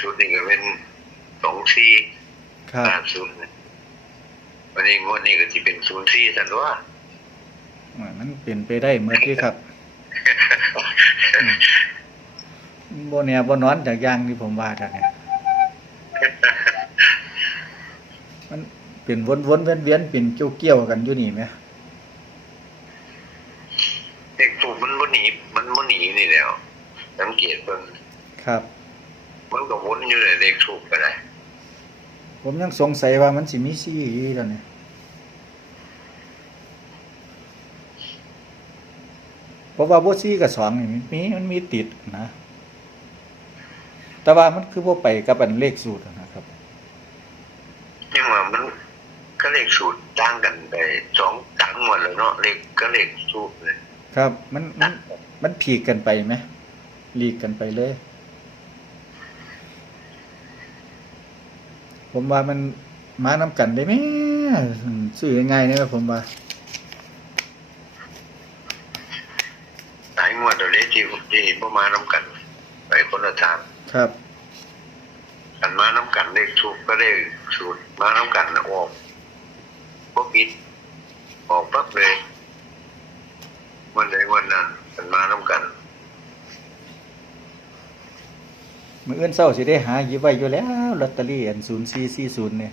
ชุดนี้ก็เป็นสองสี่ครับห้าศูนย์วันนี้งวดนี้ก็จะเป็นศูนย์สี่สันว่าอ่ามันเป็นไปได้เมื่อที่ครับโบเนี่ยบนอนจากอย่างที่ผมว่าจากเนี่ยมันเป็นวนวนๆเวียนเวียนๆเป็นเกี่ยวเกี่ยวๆกันอยู่นี่ไหมเด็กถูกมันบ่หนีมันบ่หนีนี่แหล้วสังเกตเบิ่งครับ มันก็วนอยู่เลยเด็กถูกก็ได้ผมยังสงสัยว่ามันสิมีซี่อีกแล้วเนี่ยเพราะว่าบ่ซี่กับสองนี่มันมีมันมีติดนะ แต่ว่ามันคือบ่ไปกับอันเลขสูตรนะครับยังว่ามันก็เลขสูตรต่างกันไปสองต่างหมดแล้วเนาะเลขก็เลขสูตรเลยครับ มันมันมันผีกกันไปไหมหลีกกันไปเลย ผมว่ามันมาน้ำกันได้ไหมซื้อยังไงเนี่ยผมว่าหลายงวดเดี๋ยวนี้ที่ที่บ่มานํกัน ไปคนละทางครับอันมาน้ำกันเลขสูตรก็เลขสูตรมาน้ำกันน่ะออกบ่ผิดออกปั๊บเลยวันใดวันนั้นมันมาน้ำกัน มื่ออื่นเศร้าสิได้หาหยิบไว้อยู่แล้วลอตเตอรี่อันศูนย์สี่สี่ศูนย์เนี่ย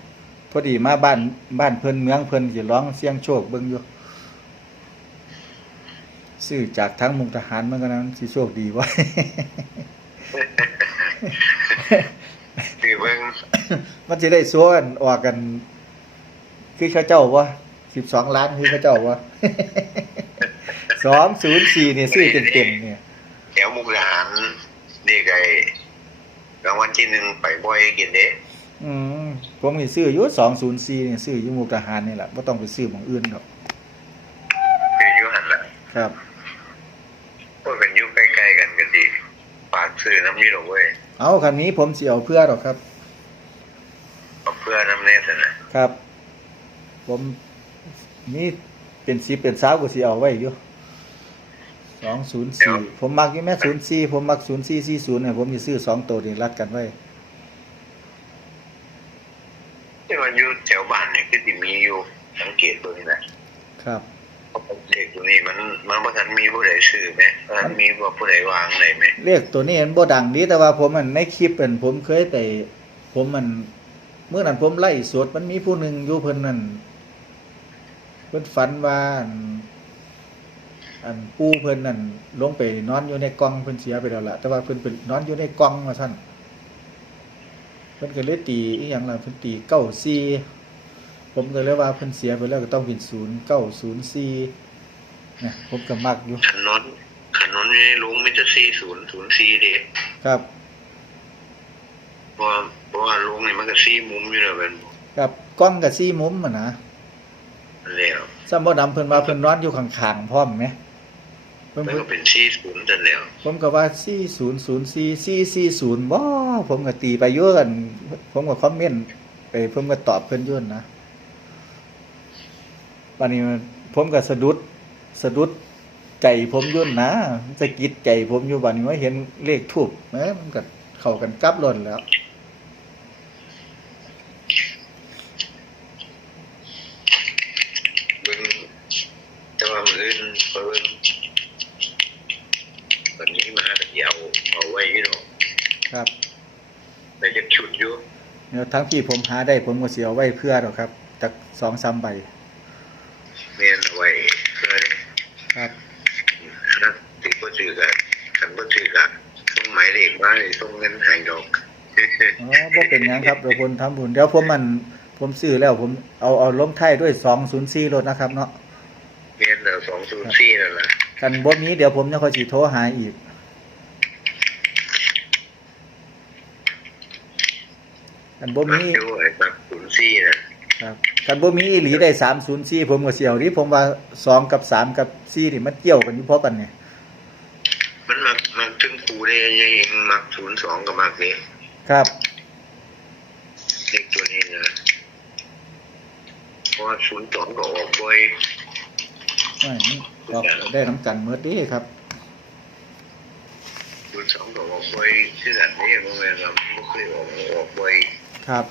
พอดีมาบ้านบ้านเพิ่นเมืองเพิ่นสิร้องเสียงโชคเบิ่งอยู่ซื้อจากทั้งมุกทหารมันก็นั้นสิโชคดีไว้คือเบิ่งมันจะได้ซัวกันออกกัน คือเขาเจ้าวะสิบสองล้านคือเขาเจ้าวะสองศูนย์สี่เนี่ยซื้อเต็มๆเนี่ยแถวมุกดาหารนี่ไง รางวัลที่หนึ่งไปบ่อยกินเด้อืมผมมีซื้ออยู่สองศูนย์สี่เนี่ยซื้ออยู่มุกทหารนี่แหละไม่ต้องไปซื้อของอื่นหรอกคืออยู่หันละครับพวกกันอยู่ใกล้ๆกันกันดีฝากซื้อน้ำนี่หรอกเว้ยเอาคันนี้ผมสิเอาเพื่อหรอกครับเอาเพื่อน้ำเนสนะครับ ผมนี่เป็นสีเป็นสาวก็สิเอาไว้อยู่ สองศูนย์สี่ผมมักอยู่แม่ศูนย์สี่ผมมักศูนย์สี่สี่ศูนย์เนี่ยผมจะซื้อสองตัวนี่รัดกันไว้ที่มันอยู่แถวบ้านเนี่ยคือสิมีอยู่สังเกตเบิ่งนะครับเพราะเด็กตัวนี้มันมันบ่ทันมีผู้ใดซื้อไหมมันมีบ่ผู้ใดวางไหนไหมเลขตัวนี้มันบ่ดังดีแต่ว่าผมมันในคลิปเป็นผมเคยไปผมมันเมื่อนั้นผมไล่สดมันมีผู้หนึ่งอยู่เพิ่นนั่นเพิ่นฝันว่า อันอันปู่เพิ่นนั่นลงไปนอนอยู่ในกล่องเพิ่นเสียไปแล้วล่ะ แต่ว่าเพิ่นไปนอนอยู่ในกล่องว่าซั่นเพิ่นก็เลยตีอีหยังล่ะเพิ่นตีเก้าสี่ผมก็เลยว่าเพิ่นเสียไปแล้วก็ต้องเป็นศูนย์เก้าศูนย์สี่เนี่ยผมก็มักอยู่ถนนถนนอยู่ในลุงมิตร4004เด้ครับเพราะว่าเพราะว่าลุงนี่มันก็สี่มุมอยู่แล้วเป็นกับกล้องกับซี่มุมอะนะแล้วซัมบ่ดำเพิ่นว่าเพิ่นนอนอยู่ข้างๆพร้อมไหม เพิ่นมันเพิ่นก็เป็น40จังแล้วผมก็ว่า4004 440บ่ผมก็ตีไปอยู่กันผมก็คอมเมนต์ไปผมก็ตอบเพิ่นอยู่นะวันนี้ผมก็สะดุดสะดุดใจผมอยุ่นนะสะกิดใจผมอยู่บัดนี้ว่าเห็นเลขทูบแหมมันก็เข้ากันกลับล้นแล้ว เบิ่งแต่ว่ามื้ออื่นเพิ่นตอนนี้มาก็สิ เอาเอาไว้อยู่ดอกครับแต่จะชุดอยู่เดี๋ยวทั้งที่ผมหาได้ผมก็สิเอาไว้เพื่อหรอกครับจัก2-3ใบแม่นเอาไว้เพื่อครับนะสิบ่ซื้อก็คันบ่ซื้อก็ส่งหมายเลขมาให้ส่งเงินให้ดอกอ๋อบ่เป็นหยังครับเดี๋ยวผมทำบุญเดี๋ยวผมมันผมซื้อแล้วผมเอาเอาลงท้ายด้วย204รถนะครับเนาะแม่นแล้ว204นั่นล่ะกันบ่มีเดี๋ยวผมจะค่อยสิโทรหาอีก กันบ่มัมีกอยู่ไอ้มัก04น่ะครับกันบ่มีอีหลีได้304ผมก็สิเอาดิผมว่า2กับ3กับ4นี่มันเกี่ยวกันอยู่พอกันเนี่ยมันมักมักถึงครูได้ยังเองมัก02ก็มักเด้ครับเลขตัวนี้นะเพราะว่า02ก็ออกบ่อยไม่มันออกได้น้ำกันเมื่อดีครับศูนย์สองก็ออกบ่อยคือกันนี่บ่แม่นว่าบ่เคยออกออกบ่อย ครับ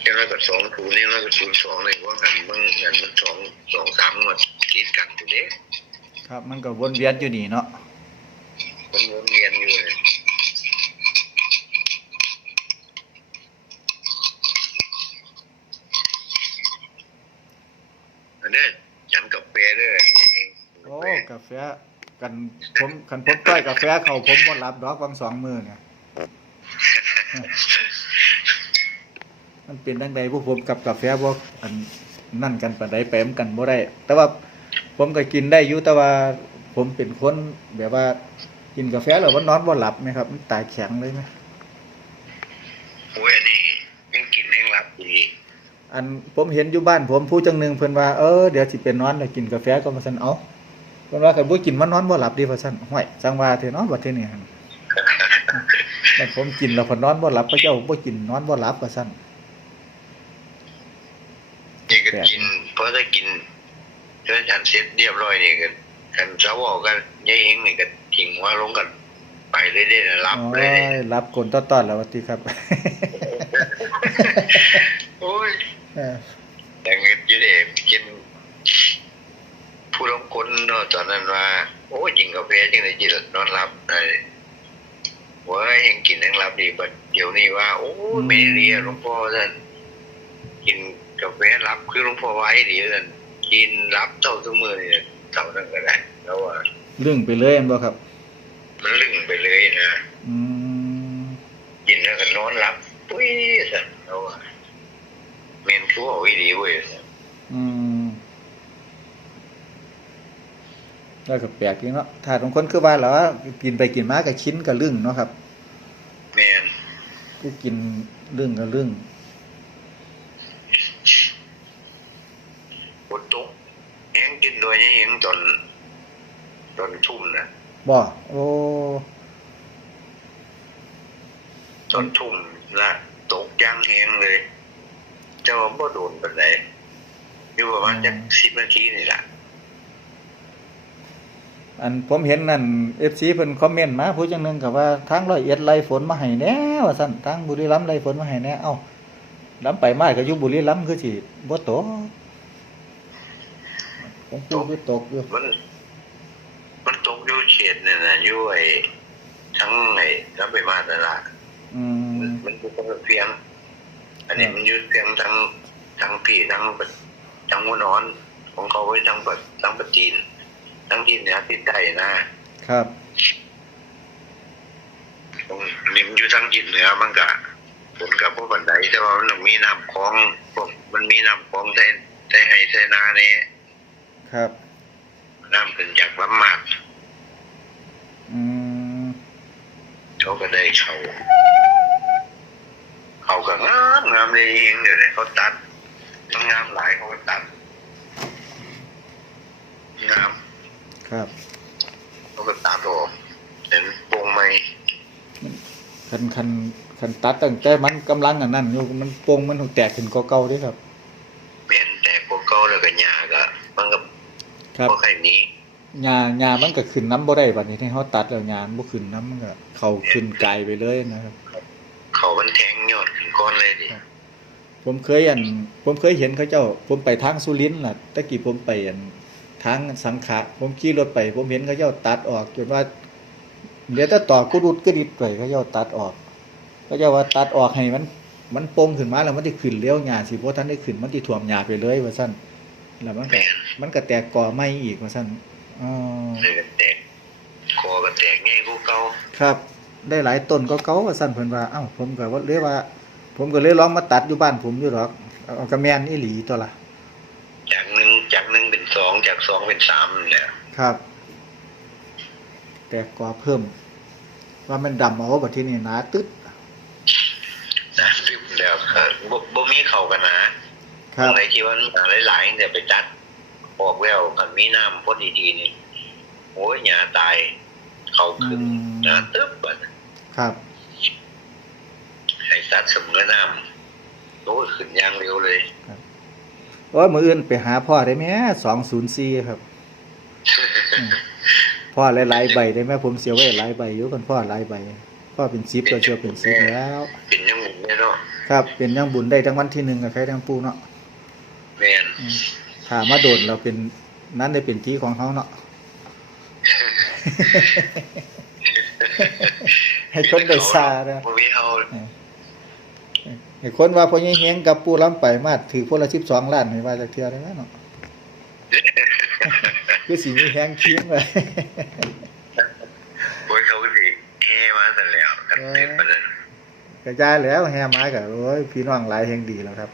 แค่นั้นก็สองศูนย์นี่แล้วก็ศูนย์สองเลยว่ากันบางอย่างมันสองสองสามงวดติดกันอยู่เด้ครับ มันก็วนเวียนอยู่นี่เนาะมันวนเวียนอยู่เลยอันนี้ฉันกาแฟเด้วยโอ้กาแฟกันผมคันผมต้อยกาแฟเขาผมบ่รับดอกวังสองมือเนี่ย มันเป็นจังไดพวกผมกับกาแฟบ่อันนั่นกันปานใดแปมกันบ่ได้ แต่ว่าผมก็กินได้อยู่แต่ว่าผมเป็นคนแบบว่ากินกาแฟแล้วมันนอนบ่หลับไหมครับมันตายแข็งเลยไหมโอ้ยอันนี่ยังกินยังรับดีอันผมเห็นอยู่บ้านผมผู้จังหนึงเพิ่นว่าเออเดี๋ยวสิเป็นนอนแล้วกินกาแฟก็มาซั่นเอาเพิ่นว่าคันบ่กินมันนอนบ่หลับดีว่าซั่นห้วยจังว่าเถอะเนาะบัดทีนี้ หั่นบัดผมกินแล้วพอนอนบ่หลับพระเจ้าบ่กินนอนบ่หลับว่าซั่นนี่ก็กินเพราะถ้ากินถ้าฉันเสร็จเรียบร้อยนี่ก็กันเช้าออกกันยายเองนี่ก็ทิ้งว่าลงกันไปเลยได้นะรับโอ้เลยยรับกลต้อนๆแล้วว่าติครับโอ้ยเออแต่เงินยี่เดกินผู้ลงคนเนาะตอนนั้นว่า โอ้ยกินกาแฟจริงเลยจิตนอนรับได้ ว่ายังกินยังรับดีบัดเดี๋ยวนี้ว่า โอ้ยไม่เรียหลวงพ่อท่านกินกาแฟรับคือหลวงพ่อไว้ดีท่านกินรับเท่าทุกมือเนี่ยเท่านั้นก็ได้แล้วว่าลึ่งไปเลยแม่นบ่ครับ มันลึ่งไปเลยนะอืมกินแล้วก็นอนรับปุ้ยสันแล้วว่าเมนทั่ววิดีเว้ยสัน อืม แล้วก็แปลกจริงเนาะถ้าบางคนคือว่าแล้วว่ากินไปกินมาก็ชิ้นก็ลึ่งเนาะครับแมนคือกินลึ่งก็ลึ่งฝนตกแห้งกินโดยเห็นจนจนทุ่มนะบ่โอ้จนทุ่มละตกย่างแห้งเลย เจ้าบ่โดนปานใดอยู่ประมาณจักสิบนาทีนี่แหละ อันผมเห็นนั่น FC เพิ่นคอมเมนต์มาผู้จังหนึงก็ว่าทางร้อยเอ็ดไล่ฝนมาให้แน่ว่าซั่นทางบุรีรัมย์ไล่ฝนมาให้แน่เอ้าลำไปมาก็อยู่บุรีรัมย์คือสิบ่ตกผมพูดอยู่ตกอยู่มันมันตกอยู่เฉดเนี่ยนะอยู่ไอ้ทั้งไอ้รับไปมาตลาดอืมมันอยู่ตรงเพียง อันนี้มันอยู่เพียงทั้งทั้งพี่ทั้งปะทั้งหัวนอน ของเขาไว้ทั้งปะทั้งปะจีน ทั้งที่เหนือที่ใต้นะครับตรงนี้มันอยู่ทั้งทิศเหนือมันก็ฝนกับพวกบันไดแต่ว่ามันต้องมีน้ำคลองพวกมันมีน้ำคลองใส่ใส่ให้ใส่นาเนี่ยครับน้ำเป็นจากลำมากอืมเขาก็ได้เขาเขาก็งามงามเลยเองเดี๋ยวนี้เขาตัดมันงามหลายเขาก็ตัดงาม ครับเขาก็ตัดออกเห็นโปร่งไหมคันคันคันตัดตั้งแต่มันกำลังอันนั้นอยู่มันโป่งมันถูกแตกขึ้นกว่าเก่าเด้ครับเปลี่ยนแต่พวกเขาแล้วก็หญ้าก็มันก็ครับพวกใครนี้หญ้าหญ้ามันก็ขึ้นน้ำบ่ได้บัดนี้ที่เฮาตัดแล้วหญ้ามันบ่ขึ้นน้ำมันก็เข้าขึ้นไกลไปเลยนะครับ เขามันแทงยอดขึ้นก้อนเลยดิผมเคยอัน ผมเคยเห็นเขาเจ้า ผมไปทางสุรินทร์ล่ะตะกี้ผมไปอัน ทางสังขะผมขี่รถไป ผมเห็นเขาเจ้าตัดออกจนว่าเหลือแต่ต่อกุดุดกระดิดไปเขาเจ้าตัดออกเขาเจ้าว่าตัดออกให้มัน มันโป่งขึ้นมาแล้วมันสิขึ้นเลี้ยวหญ้าสิบ่ทันได้ขึ้นมันสิท่วมหญ้าไปเลยว่าซั่นแล้วมันก็แม่นมันก็แตกกอใหม่อีกว่าซั่นอ๋อเลยก็แตกคอก็แตกง่ายกูเก่าครับ ได้หลายต้นก็เก่าว่าซั่นเพิ่นว่าเอ้าผมก็ว่าเลยว่า ผมก็เลยลองมาตัดอยู่บ้านผมอยู่ดอกเอากระแม่นอีหลีตัวล่ะ จากหนึ่งจากหนึ่งเป็นสอง จากสองเป็นสามเนี่ยครับ แต่กว่าเพิ่ม ว่ามันดำเอาบัดทีนี้หนาตึ๊ดนะซึบแล้วก็บ่บ่มีเขากันนะครับตรงไหนที่ว่ามันหาหลายๆเนี่ยไปตัดออกแล้วกันมีน้ำพอดีๆนี่โอ้ยหญ้าตาย เขาขึ้นหนาตึ๊บบัดครับให้ตัดเสมอน้ำโอ้ยขึ้นอย่างเร็วเลย โอ้ยมื้ออื่นไปหาพ่อได้แหม204ครับอืมพ่อหลายๆใบได้ไหมผมเสียไว้หลายใบอยู่กันพ่อหลายใบ พ่อเป็นซิปก็เชียวเป็นซิปแล้ว เป็นยังหมุนเนี่ยเนาะครับ เป็นยังบุญได้ทั้งวันที่หนึ่งกับใครทั้งปูเนาะแมนอืมถ้ามาโดนเราเป็นนั้นได้เป็นที่ของเขาเนาะให้คนได้ซาเนาะบ่มีเฮา ไอ้คนว่าพอยังเฮงกับปูล้ำไปมาถือพละสิบสองล้านไม่ว่าจากเทียได้ไหมเนาะคือสีนี้แฮงคิ้งเลยโอ้ยเขาก็สิเฮมาซะแล้วกันเป็นประเด็นกระจายแล้วแฮมากับโอ้ยพี่น้องหลายแฮงดีแล้วครับ